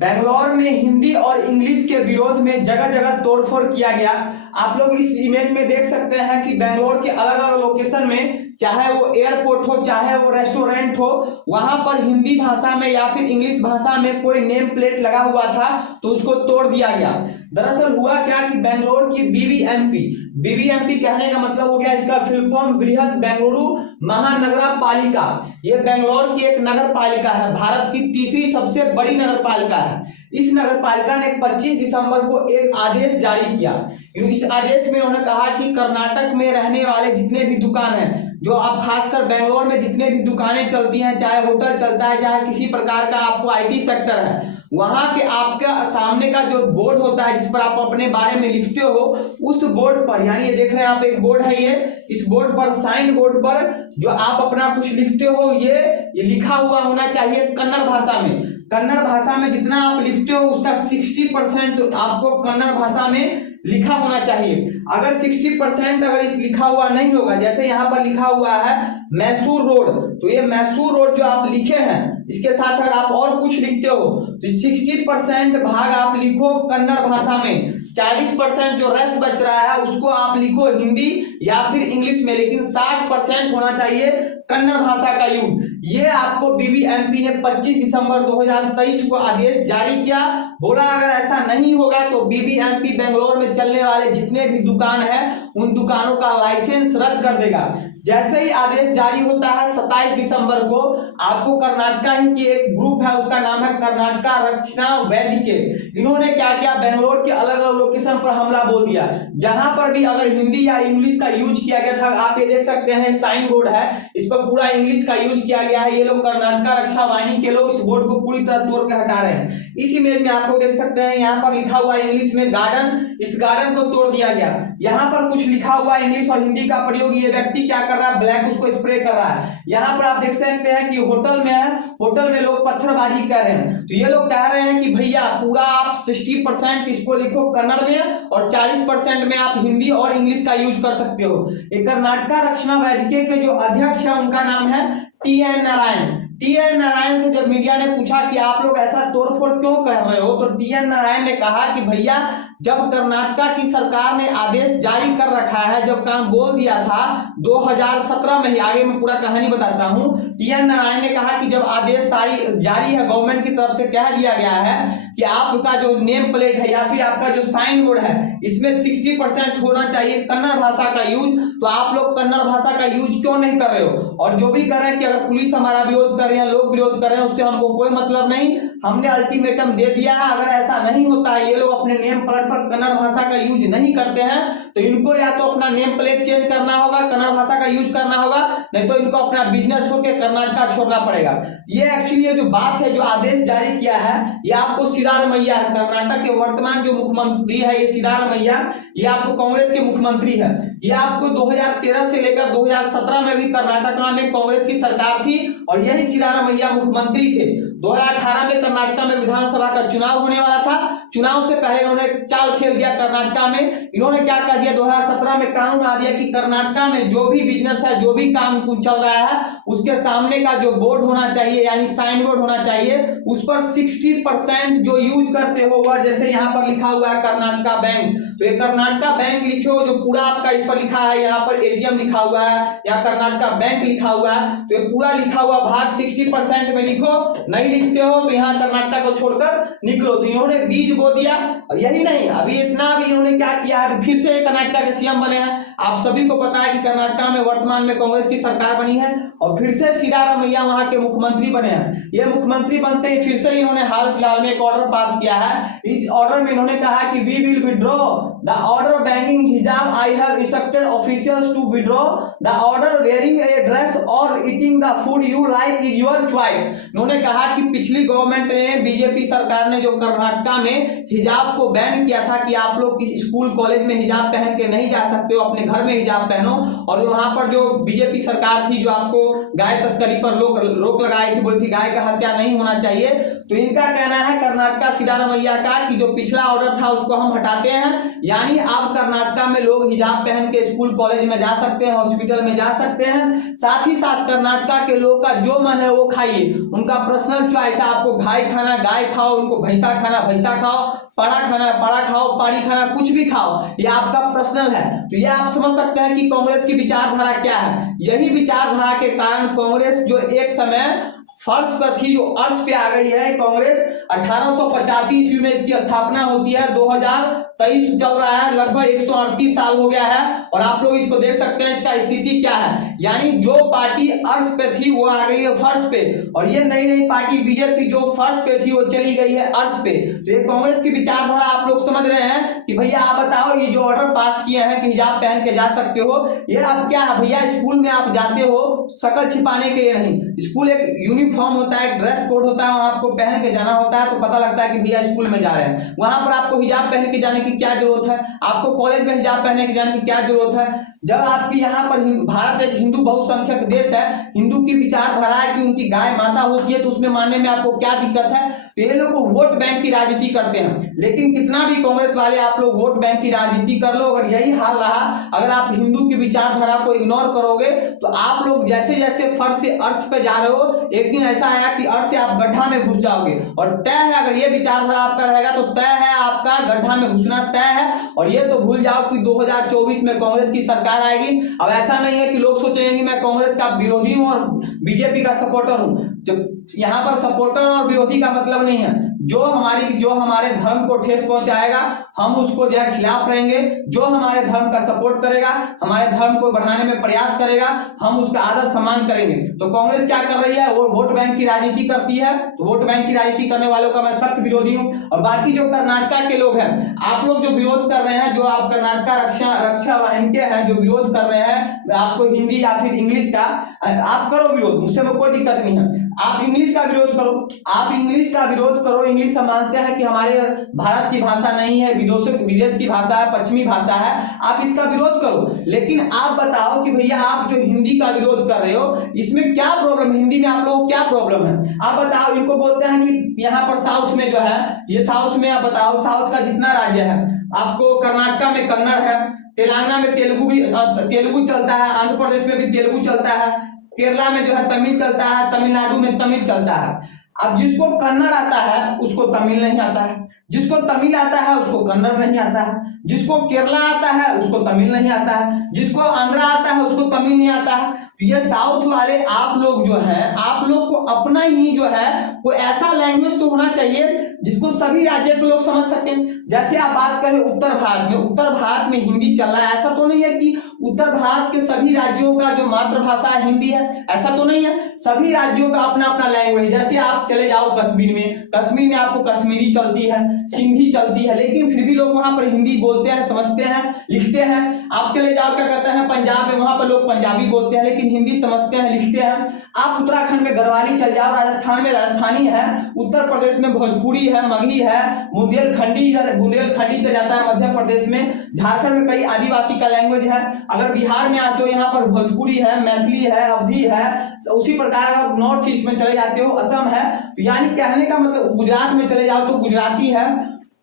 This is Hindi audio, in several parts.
बेंगलोर में हिंदी और इंग्लिश के विरोध में जगह जगह तोड़फोड़ किया गया। आप लोग इस इमेज में देख सकते हैं कि बेंगलोर के अलग अलग लोकेशन में, चाहे वो एयरपोर्ट हो चाहे वो रेस्टोरेंट हो, वहां पर हिंदी भाषा में या फिर इंग्लिश भाषा में कोई नेम प्लेट लगा हुआ था तो उसको तोड़ दिया गया। दरअसल हुआ क्या कि बेंगलोर की बीबीएमपी कहने का मतलब हो गया, इसका फुल फॉर्म बृहद बेंगलुरु महानगरा पालिका। यह बेंगलोर की एक नगर पालिका है, भारत की तीसरी सबसे बड़ी नगर पालिका है। इस नगर पालिका ने 25 दिसंबर को एक आदेश जारी किया। इस आदेश में उन्होंने कहा कि कर्नाटक में रहने वाले जितने भी दुकान हैं, जो आप खासकर बेंगलोर में जितने भी दुकानें चलती हैं, चाहे होटल चलता है, चाहे किसी प्रकार का आपको आईटी सेक्टर है, वहां के आपका सामने का जो बोर्ड होता है जिस पर आप अपने बारे में लिखते हो, उस बोर्ड पर, यानी ये देख रहे हैं आप एक बोर्ड है, ये इस बोर्ड पर, साइन बोर्ड पर जो आप अपना कुछ लिखते हो, ये लिखा हुआ होना चाहिए कन्नड़ भाषा में। कन्नड़ भाषा में जितना आप लिखते हो उसका 60% आपको कन्नड़ भाषा में लिखा होना चाहिए। अगर 60% अगर इस लिखा हुआ नहीं होगा, जैसे यहाँ पर लिखा हुआ है मैसूर रोड, तो ये मैसूर रोड जो आप लिखे हैं, इसके साथ अगर आप और कुछ लिखते हो तो 60% भाग आप लिखो कन्नड़ भाषा में, 40% जो रेस्ट बच रहा है उसको आप लिखो हिंदी या फिर इंग्लिश में, लेकिन 60% होना चाहिए कन्नड़ भाषा का यूज। ये आपको बीबीएमपी ने 25 दिसंबर 2023 को आदेश जारी किया। बोला अगर ऐसा नहीं होगा तो बीबीएमपी बेंगलोर में चलने वाले जितने भी दुकान है उन दुकानों का लाइसेंस रद्द कर देगा। जैसे ही आदेश जारी होता है 27 दिसंबर को, आपको कर्नाटका ही की एक ग्रुप है, उसका नाम है कर्नाटका रक्षणा वेदिके, इन्होंने क्या किया, बेंगलोर के अलग अलग लोकेशन पर हमला बोल दिया। जहां पर भी अगर हिंदी या इंग्लिश का यूज किया गया था, आप ये देख सकते हैं साइन बोर्ड है, इस पर पूरा इंग्लिश का यूज किया गया है। ये लोग कर्नाटका रक्षा वाहिनी के लोग इस बोर्ड को पूरी तरह तोड़ के हटा रहे हैं। इस इमेज में आप लोग देख सकते हैं यहाँ पर लिखा हुआ इंग्लिश में गार्डन, इस गार्डन को तोड़ दिया गया। यहाँ पर कुछ लिखा हुआ इंग्लिश और हिंदी का प्रयोग, ये व्यक्ति क्या कर रहा है, ब्लैक उसको स्प्रे कर रहा है। यहाँ पर आप देख सकते हैं कि होटल में है, होटल में लोग पत्थरबाजी कर रहे हैं, तो ये लोग कह रहे हैं कि भैया पूरा आप 60% इसको लिखो कन्नड़ में और 40% में आप हिंदी और इंग्लिश का यूज कर सकते हो। एक कर्नाटका रक्षणा वेदिके के जो अध्यक्ष है उनका नाम है टीएन नारायण। टीएन नारायण से जब मीडिया ने पूछा कि आप लोग ऐसा तोड़फोड़ क्यों कर रहे हो, तो टीएन नारायण ने कहा कि भैया जब कर्नाटका की सरकार ने आदेश जारी कर रखा है, जब काम बोल दिया था 2017 में ही, आगे मैं पूरा कहानी बताता हूं, टीएन नारायण ने कहा कि जब आदेश जारी है, गवर्नमेंट की तरफ से कह दिया गया है कि आपका जो नेम प्लेट है या फिर आपका जो साइन बोर्ड है, इसमें 60% होना चाहिए कन्नड़ भाषा का यूज, तो आप लोग कन्नड़ भाषा का यूज क्यों नहीं कर रहे हो? और जो भी कर रहे हैं कि अगर पुलिस हमारा विरोध कर रहे हैं, लोग विरोध कर रहे हैं, उससे हमको कोई मतलब नहीं, हमने अल्टीमेटम दे दिया है। अगर ऐसा नहीं होता है, ये लोग अपने नेम प्लेट पर कन्नड़ भाषा का यूज नहीं करते हैं, तो इनको या तो अपना नेम प्लेट चेंज करना होगा, कन्नड़ भाषा का यूज करना होगा, नहीं तो इनको अपना बिजनेस छोड़ के कर्नाटका छोड़ना पड़ेगा। ये एक्चुअली ये जो बात है, जो आदेश जारी किया है, ये आपको सिद्धारमैया है, कर्नाटक के वर्तमान जो मुख्यमंत्री है ये सिद्धारमैया, ये आपको कांग्रेस के मुख्यमंत्री है। ये आपको 2013 से लेकर 2017 में भी कर्नाटक में कांग्रेस की सरकार थी और यही सिद्धारमैया मुख्यमंत्री थे। 2018 में कर्नाटका में विधानसभा का चुनाव होने वाला था, चुनाव से पहले इन्होंने चाल खेल दिया कर्नाटका में। इन्होंने क्या कर दिया, 2017 में कानून आ दिया कि कर्नाटका में जो भी बिजनेस है, जो भी काम चल रहा है, उसके सामने का जो बोर्ड होना चाहिए, यानी साइन बोर्ड होना चाहिए, उस पर 60% जो यूज करते हो वर्ड, जैसे यहाँ पर लिखा हुआ है कर्नाटका बैंक, तो ये कर्नाटका बैंक लिखो, जो पूरा आपका इस पर लिखा है, यहाँ पर एटीएम लिखा हुआ है या कर्नाटका बैंक लिखा हुआ है, तो ये पूरा लिखा हुआ भाग 60% में लिखो। नहीं लिखते हो तो यहाँ कर्नाटका को छोड़कर निकलो। तो इन्होंने बीज बो दिया। और यही नहीं, अभी इतना भी इन्होंने क्या किया है, फिर से कर्नाटका के सीएम बने हैं। आप सभी को पता है कि कर्नाटका में वर्तमान में कांग्रेस की सरकार बनी है और फिर से सिद्धारमैया वहां के मुख्यमंत्री बने हैं। ये मुख्यमंत्री बनते ही फिर से इन्होंने हाल फिलहाल में एक ऑर्डर पास किया है। इस ऑर्डर में इन्होंने कहा कि we will withdraw the order banning hijab, I have instructed officials to withdraw the order, wearing a dress or eating the food you like is your choice. इन्होंने कहा कि पिछली गवर्नमेंट ने, बीजेपी सरकार ने जो कर्नाटका में हिजाब को बैन किया था कि आप लोग किसी स्कूल कॉलेज में हिजाब पहन के नहीं जा सकते हो, अपने घर में हिजाब पहनो, और वहां पर जो बीजेपी सरकार थी जो आपको गाय तस्करी पर रोक लगाई थी, बोली थी गाय का हत्या नहीं होना चाहिए। तो इनका कहना है कर्नाटका सिद्धारमैया का कि जो पिछला ऑर्डर था उसको हम हटाते हैं, यानी अब कर्नाटका में लोग हिजाब पहन के स्कूल कॉलेज में जा सकते हैं, हॉस्पिटल में जा सकते हैं। साथ ही साथ कर्नाटका के लोग का जो मन है वो खाइए, उनका पर्सनल चॉइस है, आपको गाय खाना गाय खाओ, उनको भैंसा खाना भैंसा खाओ, पाड़ा खाना पाड़ा खाओ, पाड़ी खाना कुछ भी खाओ, ये आपका पर्सनल है। तो ये आप समझ सकते हैं कि कांग्रेस की विचारधारा क्या है। यही विचारधारा के कारण कांग्रेस जो एक समय फर्श पर थी, जो अर्श पे आ गई है। कांग्रेस 1885 ईस्वी में इसकी स्थापना होती है, 2023 चल रहा है, लगभग 138 साल हो गया है। और आप लोग इसको देख सकते हैं इसका स्थिति क्या है, यानी जो पार्टी अर्श पे थी वो आ गई है फर्श पे, और ये नई नई पार्टी बीजेपी जो फर्श पे थी वो चली गई है अर्श पे। तो ये कांग्रेस की विचारधारा आप लोग समझ रहे हैं कि भैया आप बताओ, ये जो ऑर्डर पास किए हैं कि हिजाब पहन के जा सकते हो, ये अब क्या है भैया, स्कूल में आप जाते हो शकल छिपाने के लिए नहीं, स्कूल एक यूनिफॉर्म होता है, ड्रेस कोड होता है, वहां आपको पहन के जाना होता है, तो पता लगता है कि भैया स्कूल में जा रहे हैं। वहां पर आपको हिजाब पहन के जाने की क्या जरूरत है, आपको कॉलेज में हिजाब पहने के जाने की क्या जरूरत है, जब आपकी यहाँ पर भारत एक हिंदू बहुसंख्यक देश है, हिंदू की विचारधारा है कि उनकी गाय माता होती है, तो उसमें मानने में आपको क्या दिक्कत है। तो ये लोग वोट बैंक की राजनीति करते हैं, लेकिन कितना भी कांग्रेस वाले आप लोग वोट बैंक की राजनीति कर लो, अगर यही हाल रहा, अगर आप हिंदू की विचारधारा को इग्नोर करोगे, तो आप लोग जैसे जैसे फर्श से अर्श पे जा रहे हो, एक दिन ऐसा आया कि अर्श से आप गड्ढा में घुस जाओगे। और तय है, अगर ये विचारधारा आपका रहेगा तो तय है आपका गड्ढा में घुसना तय है। और ये तो भूल जाओ कि 2024 में कांग्रेस की सरकार आएगी। अब ऐसा नहीं है कि लोग सोचेंगे कि मैं कांग्रेस का विरोधी हूं और बीजेपी का सपोर्टर हूं। यहाँ पर सपोर्टर और विरोधी का मतलब नहीं है, जो हमारे धर्म को ठेस पहुंचाएगा हम उसको जो है खिलाफ रहेंगे, जो हमारे धर्म का सपोर्ट करेगा, हमारे धर्म को बढ़ाने में प्रयास करेगा, हम उसका आदर सम्मान करेंगे। तो कांग्रेस क्या कर रही है, वो वोट बैंक की राजनीति करती है। तो वोट बैंक की राजनीति करने वालों का मैं सख्त विरोधी हूं। और बाकी जो कर्नाटका के लोग हैं, आप लोग जो विरोध कर रहे हैं, जो आप कर्नाटका रक्षा वाहिनी के हैं, जो विरोध कर रहे हैं, आपको हिंदी या फिर इंग्लिश का, आप करो विरोध, मुझसे में कोई दिक्कत नहीं है। आप इंग्लिश का विरोध करो, आप इंग्लिश का विरोध करो। इंग्लिश हम मानते हैं कि हमारे भारत की भाषा नहीं है, विदेश की भाषा है, पश्चिमी भाषा है, आप इसका विरोध करो। लेकिन आप बताओ कि भैया आप जो हिंदी का विरोध कर रहे हो, इसमें क्या प्रॉब्लम है, हिंदी में आप लोगों को क्या प्रॉब्लम है, आप बताओ। इनको बोलते हैं कि यहाँ पर साउथ में जो है, ये साउथ में आप बताओ, साउथ का जितना राज्य है, आपको कर्नाटका में कन्नड़ है, तेलंगाना में तेलुगु चलता है, आंध्र प्रदेश में भी तेलुगु चलता है, केरला में जो है तमिल चलता है, तमिलनाडु में तमिल चलता है। अब जिसको कन्नड़ आता है उसको तमिल नहीं आता है, जिसको तमिल आता है उसको कन्नड़ नहीं आता है, जिसको केरला आता है उसको तमिल नहीं आता है, जिसको आंध्रा आता है उसको तमिल नहीं आता है। तो ये साउथ वाले आप लोग जो है, आप लोग को अपना ही जो है कोई ऐसा लैंग्वेज तो होना चाहिए जिसको सभी राज्य के लोग समझ सकें। जैसे आप बात करें उत्तर भारत में हिंदी चल रहा है, ऐसा तो नहीं है कि उत्तर भारत के सभी राज्यों का जो मातृभाषा है हिंदी है, ऐसा तो नहीं है। सभी राज्यों का अपना अपना लैंग्वेज। जैसे आप चले जाओ कश्मीर में आपको कश्मीरी चलती है, सिंधी चलती है, लेकिन फिर भी लोग वहां पर हिंदी बोलते हैं, समझते हैं, लिखते हैं। आप चले जाओ क्या कहते हैं पंजाब में, वहां पर लोग पंजाबी बोलते हैं, लेकिन हिंदी समझते हैं, लिखते हैं। आप उत्तराखंड में गढ़वाली चल जाओ, राजस्थान में राजस्थानी है, उत्तर प्रदेश में भोजपुरी है, मगही है, बुंदेलखंडी चल जाता है मध्य प्रदेश में, झारखंड में कई आदिवासी का लैंग्वेज है। अगर बिहार में आते हो यहाँ पर भोजपुरी है, मैथिली है, अवधी है। उसी प्रकार अगर नॉर्थ ईस्ट में चले जाते हो असम है, यानी कहने का मतलब गुजरात में चले जाओ तो गुजराती है।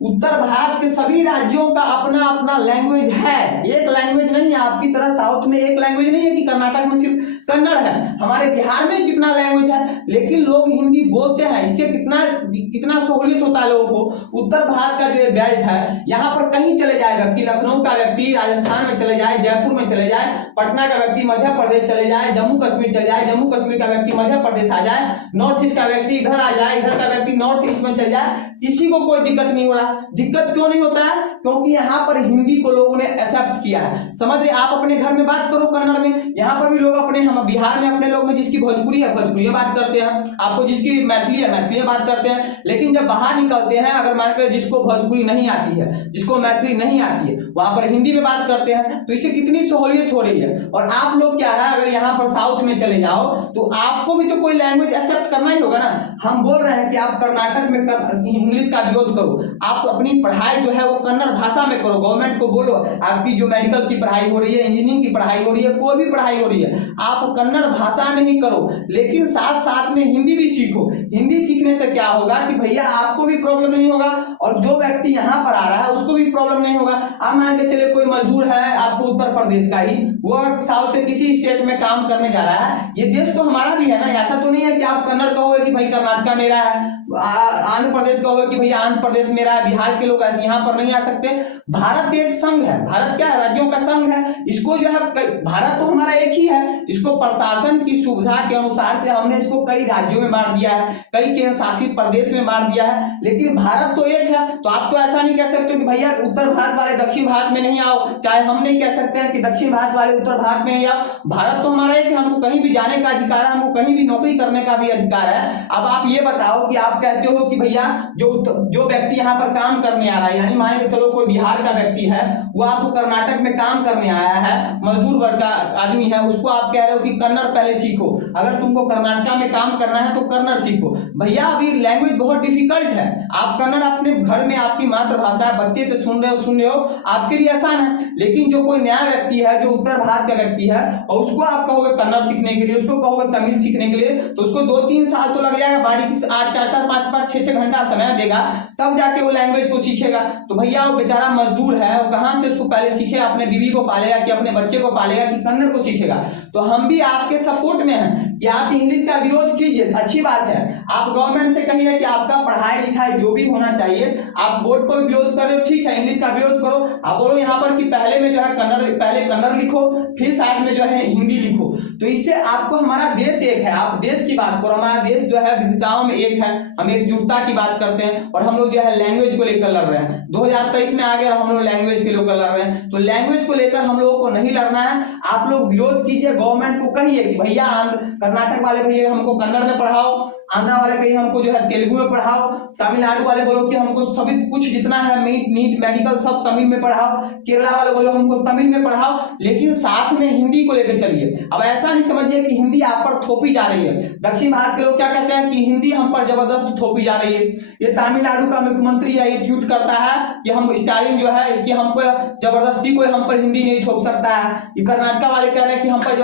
उत्तर भारत के सभी राज्यों का अपना अपना लैंग्वेज है, एक लैंग्वेज नहीं है। आपकी तरह साउथ में एक लैंग्वेज नहीं है कि कर्नाटक में सिर्फ कन्नड़ है। हमारे बिहार में कितना लैंग्वेज है, लेकिन लोग हिंदी बोलते हैं। इससे कितना सहूलियत होता है लोगों को। उत्तर भारत का जो बेल्ट है, यहाँ पर कहीं चले जाए व्यक्ति, लखनऊ का व्यक्ति राजस्थान में चले जाए, जयपुर में चले जाए, पटना का व्यक्ति मध्य प्रदेश चले जाए, जम्मू कश्मीर चले जाए, जम्मू कश्मीर का व्यक्ति मध्य प्रदेश आ जाए, नॉर्थ ईस्ट का व्यक्ति इधर आ जाए, इधर का व्यक्ति नॉर्थ ईस्ट में चले जाए, किसी को कोई दिक्कत नहीं हो रहा। दिक्कत क्यों नहीं होता है? क्योंकि यहाँ पर हिंदी को लोगों ने एक्सेप्ट किया है। समझ रहे? आप अपने घर में बात करो कन्नड़ में, यहाँ पर भी लोग अपने, हम बिहार में अपने लोग में जिसकी भोजपुरी है भोजपुरी बात करते हैं, आपको जिसकी मैथिली है मैथिली बात करते हैं। लेकिन जब बाहर निकलते हैं, अगर मान कर जिसको भोजपुरी नहीं आती है, जिसको मैथिली नहीं आती है, वहां पर हिंदी में बात करते हैं। तो इससे कितनी सहूलियत हो रही है। और आप लोग क्या है, अगर यहाँ पर साउथ में चले जाओ तो आपको भी तो कोई लैंग्वेज एक्सेप्ट करना ही होगा ना। हम बोल रहे हैं कि आप कर्नाटक में इंग्लिश का विरोध करो, आप आप अपनी पढ़ाई जो है वो कन्नड़ भाषा में करो। गवर्नमेंट को बोलो आपकी जो मेडिकल की पढ़ाई हो रही है, इंजीनियरिंग की पढ़ाई हो रही है, कोई भी पढ़ाई हो रही है, आप कन्नड़ भाषा में ही करो, लेकिन साथ साथ में हिंदी भी सीखो। हिंदी सीखने से क्या होगा कि भैया आपको भी प्रॉब्लम नहीं होगा और जो व्यक्ति यहाँ पर आ रहा है उसको भी प्रॉब्लम नहीं होगा। आप मान के चले कोई मजदूर है आपको उत्तर प्रदेश का ही, वो साउथ के किसी स्टेट में काम करने जा रहा है, ये देश तो हमारा भी है ना, ऐसा तो नहीं है कि आप कन्नड़ कहोगे कि भाई कर्नाटका मेरा है, आंध्र प्रदेश कहोगे कि भैया आंध्र प्रदेश मेरा है, बिहार के लोग ऐसे यहाँ पर नहीं आ सकते। भारत एक संघ है, भारत क्या है, राज्यों का संघ है। इसको जो है भारत तो हमारा एक ही है, इसको प्रशासन की सुविधा के अनुसार से हमने इसको कई राज्यों में बांट दिया है, कई केंद्र शासित प्रदेश में बांट दिया है, लेकिन भारत तो एक है। तो आप तो ऐसा नहीं कह सकते कि भैया उत्तर भारत वाले दक्षिण भारत में नहीं आओ, चाहे हम नहीं कह सकते हैं कि दक्षिण भारत वाले उत्तर भारत में नहीं आओ। भारत तो हमारा एक है, हमको कहीं भी जाने का अधिकार है, हमको कहीं भी नौकरी करने का भी अधिकार है। अब आप ये बताओ कि आप कहते हो कि भैया जो व्यक्ति यहाँ पर काम करने आ रहा है, यानी मान के चलो कोई बिहार का व्यक्ति है, वो आपको कर्नाटक में काम करने आया है, मजदूर वर्ग का आदमी है, उसको आप कह रहे हो कि कन्नड़ पहले सीखो, अगर तुमको कर्नाटका में काम करना है तो कन्नड़ सीखो। भैया अभी लैंग्वेज बहुत डिफिकल्ट है, आप कन्नड़ अपने घर में आपकी मातृभाषा है, बच्चे से सुन रहे हो आपके लिए आसान है, लेकिन जो कोई नया व्यक्ति है जो उत्तर भारत का व्यक्ति है और उसको आप कहोगे कन्नड़ सीखने के लिए, उसको कहोगे तमिल सीखने के लिए, तो उसको 2-3 साल तो लग जाएगा, बारीकी से 8-4-4 5-5 6-6 घंटा समय देगा, तब जाके वो लैंग्वेज को सीखेगा। तो भैया वो बेचारा मजदूर है, वो कहां से उसको पहले सीखे, अपने बीवी को पालेगा कि अपने बच्चे को पालेगा कि कन्नड़ को सीखेगा। तो हम भी आपके सपोर्ट में हैं कि आप इंग्लिश का विरोध कीजिए, अच्छी बात है, आप गवर्नमेंट से कहिए कि आपका पढ़ाई लिखाई जो भी होना चाहिए, आप बोर्ड पर विरोध कर रहे हो, ठीक है, इंग्लिश का विरोध करो, आप बोलो यहाँ पर कि पहले में जो है पहले कन्नड़ लिखो, फिर साथ में जो है हिंदी लिखो। तो इससे आपको, हमारा देश एक है, आप देश की बात करो, हमारा देश जो है विविधताओं में एक है, हम एकजुटता की बात करते हैं और हम लोग जो है लैंग्वेज को लेकर लड़ रहे हैं। 2023 में आ गए और हम लोग लैंग्वेज के लेकर लड़ रहे हैं, तो लैंग्वेज को लेकर हम लोगों को नहीं लड़ना है। आप लोग विरोध कीजिए, गवर्नमेंट को कहिए कि भैया कर्नाटक वाले भैया हमको कन्नड़ में पढ़ाओ, आंध्रा वाले कहिए हमको जो है तेलुगु में पढ़ाओ, तमिलनाडु वाले बोलो कि हमको सभी कुछ जितना है नीट मेडिकल सब तमिल में पढ़ाओ, केरला वाले बोलो हमको तमिल में पढ़ाओ, लेकिन साथ में हिंदी को लेकर चलिए। अब ऐसा नहीं समझिए कि हिंदी आप पर थोपी जा रही है। दक्षिण भारत के लोग क्या कहते हैं कि हिंदी हम पर जबरदस्त थोपी जा रही है। ये तमिलनाडु का मुख्यमंत्री है, ये ट्वीट करता है कि हम स्टालिन जो है कि हम पर जबरदस्ती कोई हम पर हिंदी नहीं थोप सकता है। ये कर्नाटका वाले कह रहे हैं कि हम पर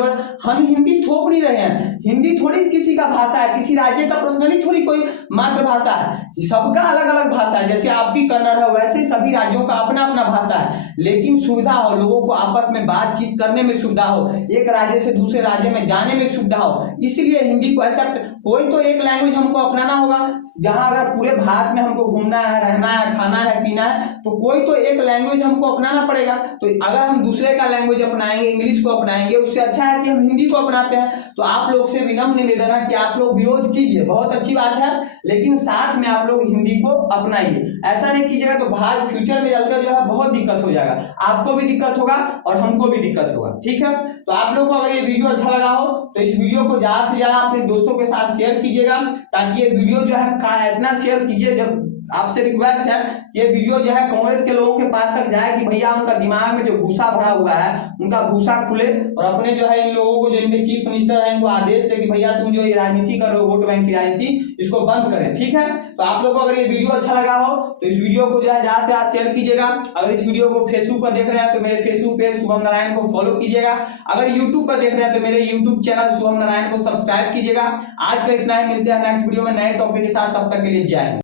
हम हिंदी थोप नहीं रहे हैं। हिंदी थोड़ी किसी का भाषा है, किसी राज्य का पर्सनली थोड़ी कोई मातृभाषा है, सबका अलग अलग भाषा है। जैसे आपकी कन्नड़ है वैसे सभी राज्यों का अपना अपना भाषा है, लेकिन सुविधा हो, लोगों को आपस में बातचीत करने में सुविधा हो, एक राज्य से दूसरे राज्य में जाने में सुविधा हो, इसलिए हिंदी को एक्सेप्ट, कोई तो एक लैंग्वेज हमको अपनाना होगा। जहां अगर पूरे भारत में हमको घूमना है, रहना है, खाना है, पीना है, तो कोई तो एक लैंग्वेज हमको अपनाना पड़ेगा। तो अगर हम दूसरे का लैंग्वेज अपनाएंगे, इंग्लिश को अपनाएंगे, उससे अच्छा है कि हम हिंदी को अपनाते हैं। तो आप लोग से विनम्र निवेदन है कि आप लोग विरोध कीजिए, बहुत अच्छी बात है, लेकिन साथ में आप लोग हिंदी को अपनाइए। ऐसा नहीं कीजिएगा तो बाहर फ्यूचर में चलकर जो है बहुत दिक्कत हो जाएगा, आपको भी दिक्कत होगा और हमको भी दिक्कत होगा। ठीक है, तो आप लोग को अगर ये वीडियो अच्छा लगा हो तो इस वीडियो को ज्यादा से ज्यादा अपने दोस्तों के साथ शेयर कीजिएगा, ताकि ये वीडियो जो है इतना शेयर कीजिए, जब आपसे रिक्वेस्ट है ये वीडियो जो है कांग्रेस के लोगों के पास तक जाए कि भैया उनका दिमाग में जो भूसा भरा हुआ है उनका भूसा खुले, और अपने जो है इन लोगों को, जो इनके चीफ मिनिस्टर है, इनको आदेश दे कि भैया तुम जो ये राजनीति कर रहे हो, वोट बैंक की राजनीति, इसको बंद करें। ठीक है, तो आप लोगों को अगर ये वीडियो अच्छा लगा हो तो इस वीडियो को जो है ज्यादा से ज्यादा शेयर कीजिएगा। अगर इस वीडियो को फेसबुक पर देख रहे हैं तो मेरे फेसबुक पेज शुभम नारायण को फॉलो कीजिएगा। अगर यूट्यूब पर देख रहे हैं तो मेरे यूट्यूब चैनल शुभम नारायण को सब्सक्राइब कीजिएगा। आज का इतना ही, मिलते हैं नेक्स्ट वीडियो में नए टॉपिक के साथ, तब तक के लिए जय हिंद।